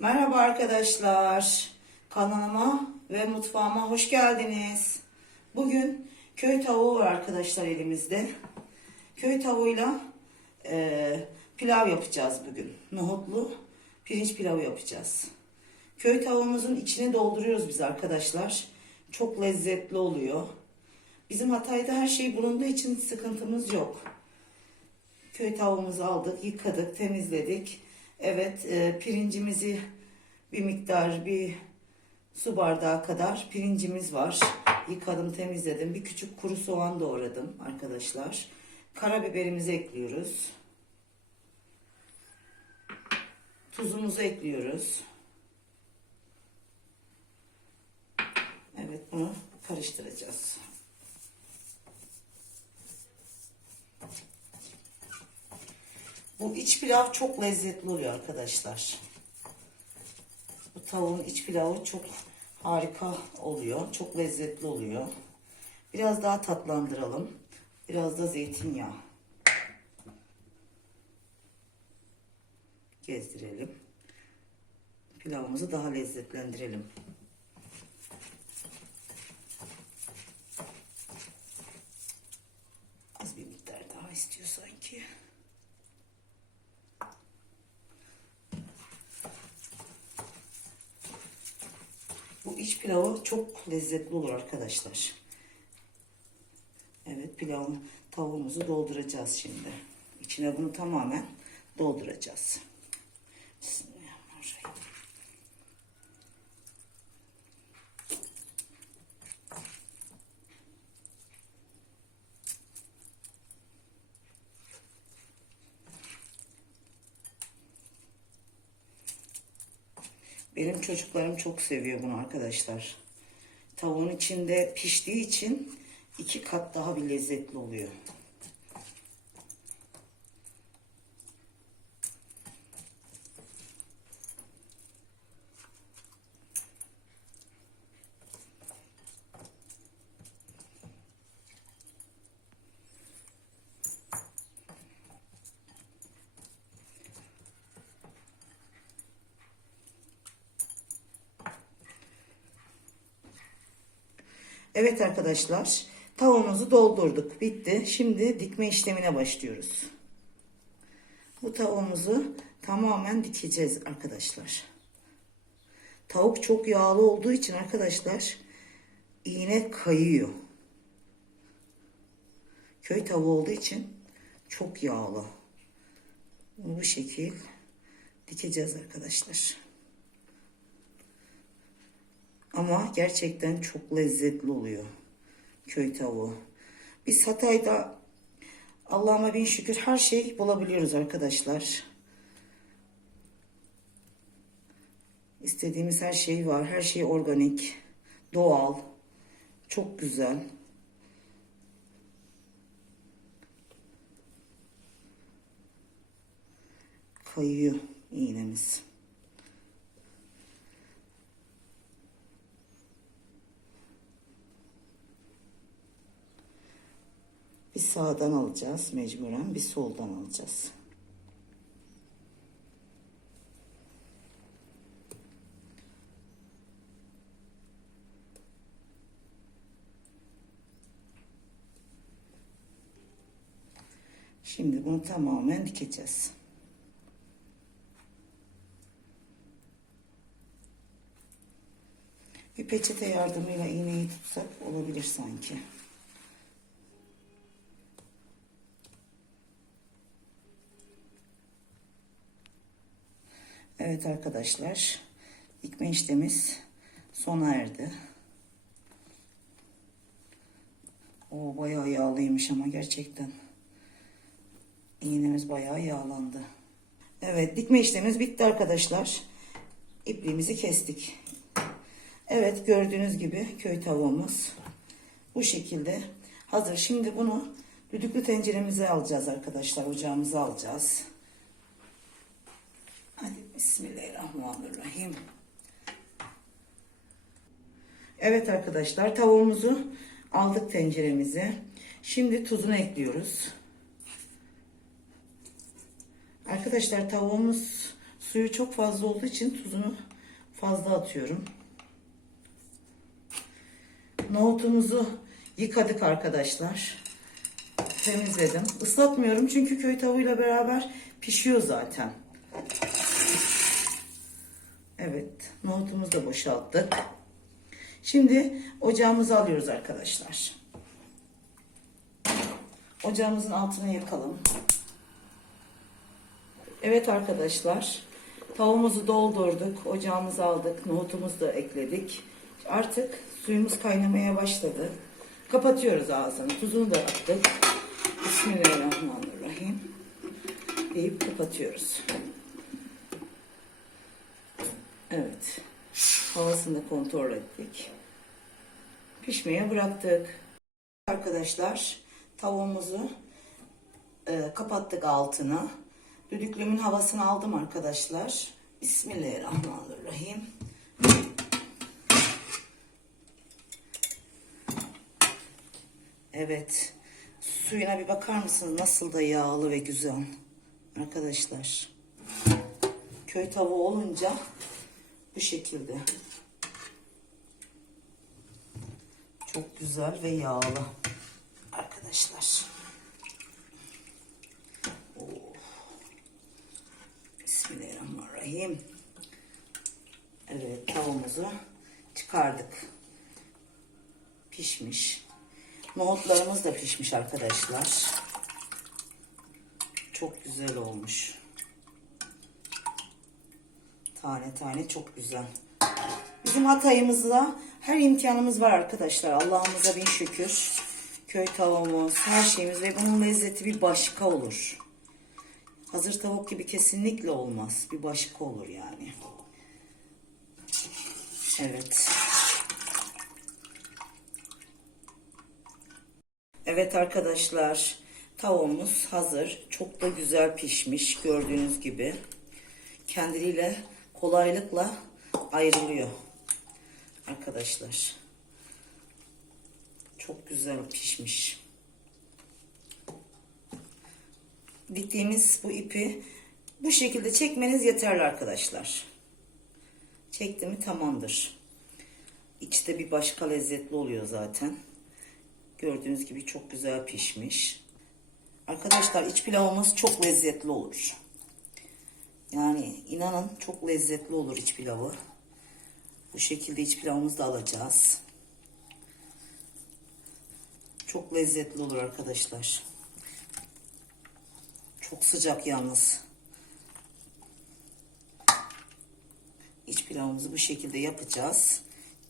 Merhaba arkadaşlar. Kanalıma ve mutfağıma hoş geldiniz. Bugün köy tavuğu var arkadaşlar elimizde. Köy tavuğuyla e, pilav yapacağız bugün. Nohutlu pirinç pilavı yapacağız. Köy tavuğumuzun içine dolduruyoruz biz arkadaşlar. Çok lezzetli oluyor. Bizim Hatay'da her şey bulunduğu için sıkıntımız yok. Köy tavuğumuzu aldık, yıkadık, temizledik. Evet, e, pirincimizi bir miktar, bir su bardağı kadar pirincimiz var. Yıkadım, temizledim. Bir küçük kuru soğan doğradım arkadaşlar. Karabiberimizi ekliyoruz. Tuzumuzu ekliyoruz. Evet, bunu karıştıracağız. Bu iç pilav çok lezzetli oluyor arkadaşlar. Bu tavuğun iç pilavı çok harika oluyor. Çok lezzetli oluyor. Biraz daha tatlandıralım. Biraz da zeytinyağı. Gezdirelim. Pilavımızı daha lezzetlendirelim. Az bir miktar daha istiyor sanki. Bu iç pilavı çok lezzetli olur arkadaşlar. Evet pilavın tavuğumuzu dolduracağız şimdi. İçine bunu tamamen dolduracağız. Bismillahirrahmanirrahim. Benim çocuklarım çok seviyor bunu arkadaşlar. Tavuğun içinde piştiği için iki kat daha bir lezzetli oluyor. Evet arkadaşlar tavuğumuzu doldurduk bitti. Şimdi dikme işlemine başlıyoruz. Bu tavuğumuzu tamamen dikeceğiz arkadaşlar. Tavuk çok yağlı olduğu için arkadaşlar iğne kayıyor. Köy tavuğu olduğu için çok yağlı. Bu şekil dikeceğiz arkadaşlar. Ama gerçekten çok lezzetli oluyor köy tavuğu. Biz Hatay'da Allah'ıma bin şükür her şey bulabiliyoruz arkadaşlar. İstediğimiz her şey var. Her şey organik, doğal, çok güzel. Kayıyor iğnemiz. Bir sağdan alacağız mecburen, bir soldan alacağız. Şimdi bunu tamamen dikeceğiz. Bir peçete yardımıyla iğneyi tutsak olabilir sanki. Evet arkadaşlar, dikme işlemimiz sona erdi. O bayağı yağlıymış ama gerçekten. İğnemiz bayağı yağlandı. Evet, dikme işlemimiz bitti arkadaşlar. İpliğimizi kestik. Evet, gördüğünüz gibi köy tavuğumuz bu şekilde hazır. Şimdi bunu düdüklü tenceremize alacağız arkadaşlar. Ocağımıza alacağız. Hadi Bismillahirrahmanirrahim. Evet arkadaşlar tavuğumuzu aldık tenceremize. Şimdi tuzunu ekliyoruz. Arkadaşlar tavuğumuz Suyu çok fazla olduğu için tuzunu fazla atıyorum. Nohutumuzu yıkadık arkadaşlar. Temizledim. Islatmıyorum çünkü köy tavuğuyla beraber pişiyor zaten. Evet, nohutumuzu da boşalttık. Şimdi ocağımızı alıyoruz arkadaşlar. Ocağımızın altını yakalım. Evet arkadaşlar, tavuğumuzu doldurduk, ocağımızı aldık, nohutumuzu da ekledik. Artık suyumuz kaynamaya başladı. Kapatıyoruz ağzını, tuzunu da attık. Bismillahirrahmanirrahim deyip kapatıyoruz. Evet. Havasını da kontrol ettik. Pişmeye bıraktık. Arkadaşlar tavuğumuzu e, kapattık altını. Düdüklümün havasını aldım arkadaşlar. Bismillahirrahmanirrahim. Evet. Suyuna bir bakar mısınız? Nasıl da yağlı ve güzel. Arkadaşlar. Köy tavuğu olunca bu şekilde. Çok güzel ve yağlı. Arkadaşlar. Oh. Bismillahirrahmanirrahim. Evet tavuğumuzu çıkardık. Pişmiş. Nohutlarımız da pişmiş arkadaşlar. Çok güzel olmuş. Tane tane çok güzel. Bizim Hatay'ımızda her imkanımız var arkadaşlar. Allah'ımıza bin şükür. Köy tavuğumuz, her şeyimiz ve bunun lezzeti bir başka olur. Hazır tavuk gibi kesinlikle olmaz. Bir başka olur yani. Evet. Evet arkadaşlar. Tavuğumuz hazır. Çok da güzel pişmiş. Gördüğünüz gibi. Kendiliğiyle kolaylıkla ayrılıyor. Arkadaşlar. Çok güzel pişmiş. Diktiğimiz bu ipi bu şekilde çekmeniz yeterli arkadaşlar. Çekti mi tamamdır. İçte bir başka lezzetli oluyor zaten. Gördüğünüz gibi çok güzel pişmiş. Arkadaşlar iç pilavımız çok lezzetli olur. Yani inanın çok lezzetli olur iç pilavı. Bu şekilde iç pilavımızı da alacağız. Çok lezzetli olur arkadaşlar. Çok sıcak yalnız. İç pilavımızı bu şekilde yapacağız.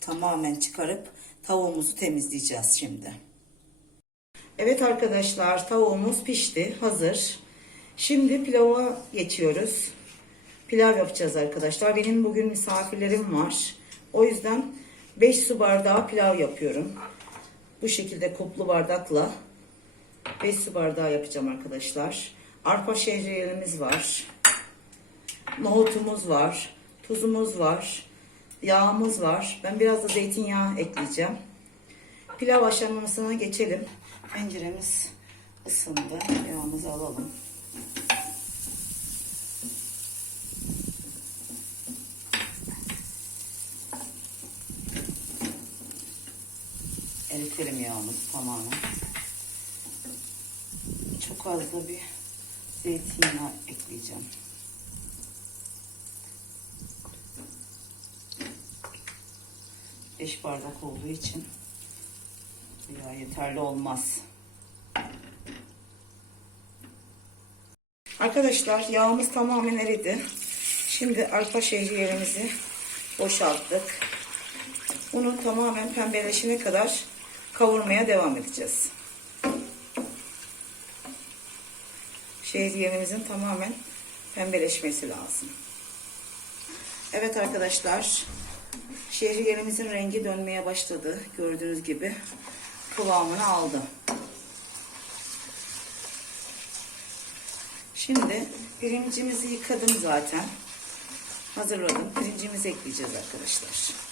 Tamamen çıkarıp tavuğumuzu temizleyeceğiz şimdi. Evet arkadaşlar tavuğumuz pişti. Hazır. Şimdi pilava geçiyoruz. Pilav yapacağız arkadaşlar. Benim bugün misafirlerim var. O yüzden 5 su bardağı pilav yapıyorum. Bu şekilde kuplu bardakla 5 su bardağı yapacağım arkadaşlar. Arpa şehriyelimiz var. Nohutumuz var. Tuzumuz var. Yağımız var. Ben biraz da zeytinyağı ekleyeceğim. Pilav aşamasına geçelim. Tenceremiz ısındı. Yağımızı alalım. Eritelim yağımızı tamamen. Çok az da bir zeytinyağı ekleyeceğim. Beş bardak olduğu için yağ yeterli olmaz. Arkadaşlar yağımız tamamen eridi. Şimdi arpa şehriyerimizi boşalttık. Bunu tamamen pembeleşene kadar kavurmaya devam edeceğiz. Şehriyemizin tamamen pembeleşmesi lazım. Evet arkadaşlar. Şehriyemizin rengi dönmeye başladı. Gördüğünüz gibi kıvamını aldı. Şimdi pirincimizi yıkadım zaten. Hazırladım. Pirincimizi ekleyeceğiz arkadaşlar.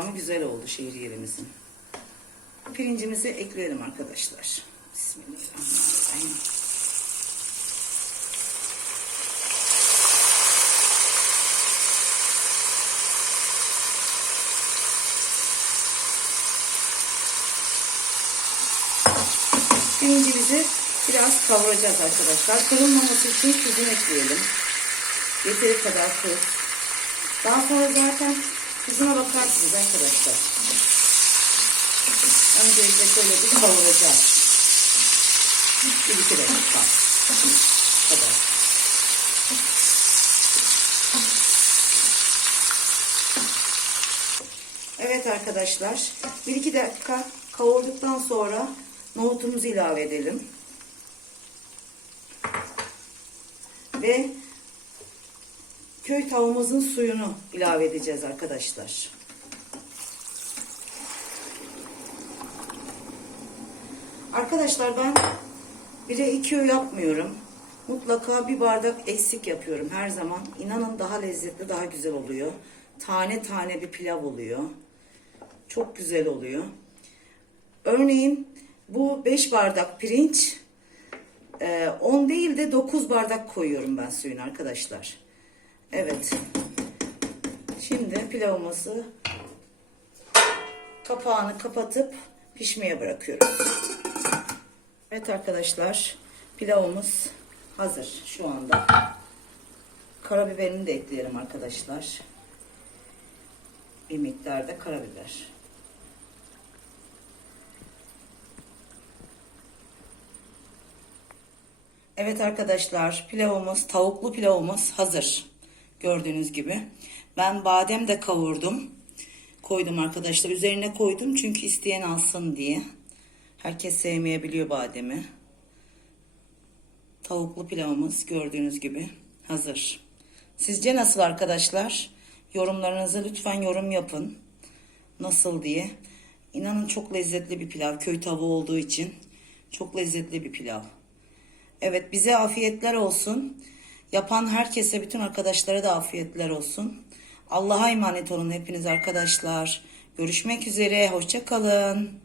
Kıvamı güzel oldu şehriyerimizin. Pirincimizi ekleyelim arkadaşlar. Bismillahirrahmanirrahim. Pirincimizi biraz kavuracağız arkadaşlar. Kırılmaması için tuzunu ekleyelim. Yeteri kadar tuz. Daha sonra zaten tuzuna bakarsınız arkadaşlar. Öncelikle şöyle bir kavuracağız. Bir iki dakika. Kadar. Evet arkadaşlar. Bir iki dakika kavurduktan sonra nohutumuzu ilave edelim. Ve köy tavuğumuzun suyunu ilave edeceğiz arkadaşlar. Arkadaşlar ben 1'e 2 yapmıyorum. Mutlaka bir bardak eksik yapıyorum her zaman. İnanın daha lezzetli, daha güzel oluyor. Tane tane bir pilav oluyor. Çok güzel oluyor. Örneğin bu 5 bardak pirinç 10 değil de 9 bardak koyuyorum ben suyun arkadaşlar. Evet. Şimdi pilavımızı kapağını kapatıp pişmeye bırakıyoruz. Evet arkadaşlar pilavımız hazır şu anda. Karabiberini de ekleyelim arkadaşlar. Bir miktar da karabiber. Evet arkadaşlar pilavımız tavuklu pilavımız hazır. Gördüğünüz gibi. Ben badem de kavurdum. Koydum arkadaşlar. Üzerine koydum çünkü isteyen alsın diye. Herkes sevmeyebiliyor bademi. Tavuklu pilavımız gördüğünüz gibi hazır. Sizce nasıl arkadaşlar? Yorumlarınızı lütfen yorum yapın. Nasıl diye. İnanın çok lezzetli bir pilav. Köy tavuğu olduğu için çok lezzetli bir pilav. Evet bize afiyetler olsun. Yapan herkese bütün arkadaşlara da afiyetler olsun. Allah'a emanet olun hepiniz arkadaşlar. Görüşmek üzere. Hoşça kalın.